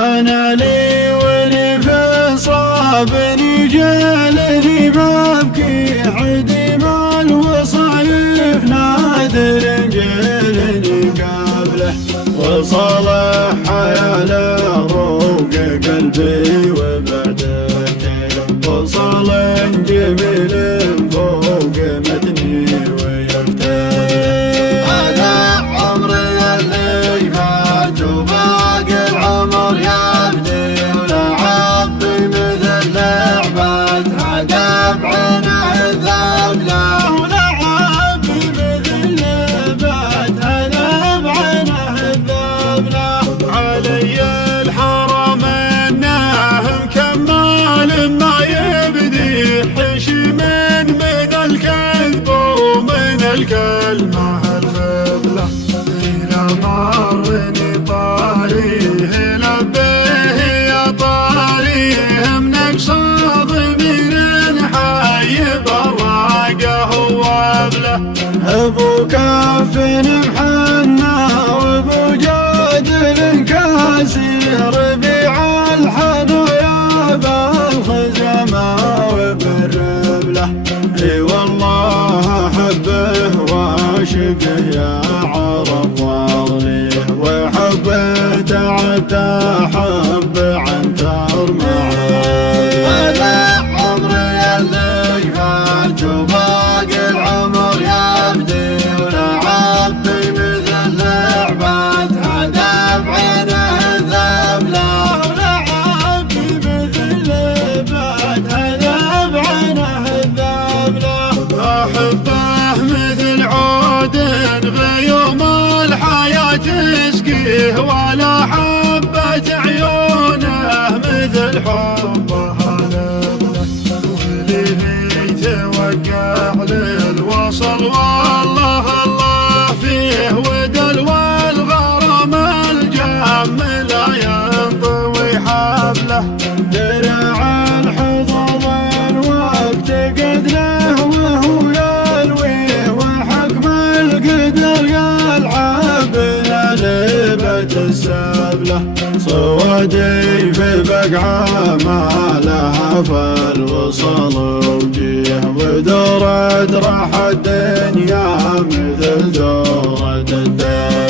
أنا لي ولي في صابني جالني ببكي عدي مع الوصايف نادر جالني قبله وصالح حياله روق قلبي وبعدك وصال جميل فوق متني ويرتاح أنا عمري اللي فات وباقي العمر يبدي ولعبي مثل لعبة عقب عينه الذاب له ولعبي مثل لعبة عقب عينه الذاب له علي الحرم انه مكمل ما يبدي حشم من الكذب ومن الكلمة الفضلة إلى مرني طاريه لبيه يا طاريه منقص ضمير حي براقه وابله أبو كف محنى وأبو جادل كاسي ربيع الحنو يا بالخزمة وبالربله اي والله احبه واشقه يا عرب واغليه وحبه تعبته حب عنتر معاه انا عمري اللي فات وباقي العمر يبدي ولعبي مثل لعبة عذاب عينه الذاب له ولعبي مثل لعبة عذاب عينه الذاب له أحبه مثل عود غيوم الحياة تسقيه ولا حبة عيونه مثل حبه لبله وليه توقع للوصل والله الله فيه ودل والغرام الجام لا ينطوي حبله درع الحظوظ وقت قدره وهو يلويه وحكم القدر يلعب لعبة السبله صوادي في بقعه ما لها فالوصل وجيه ودورة راح الدنيا مثل دورة الدار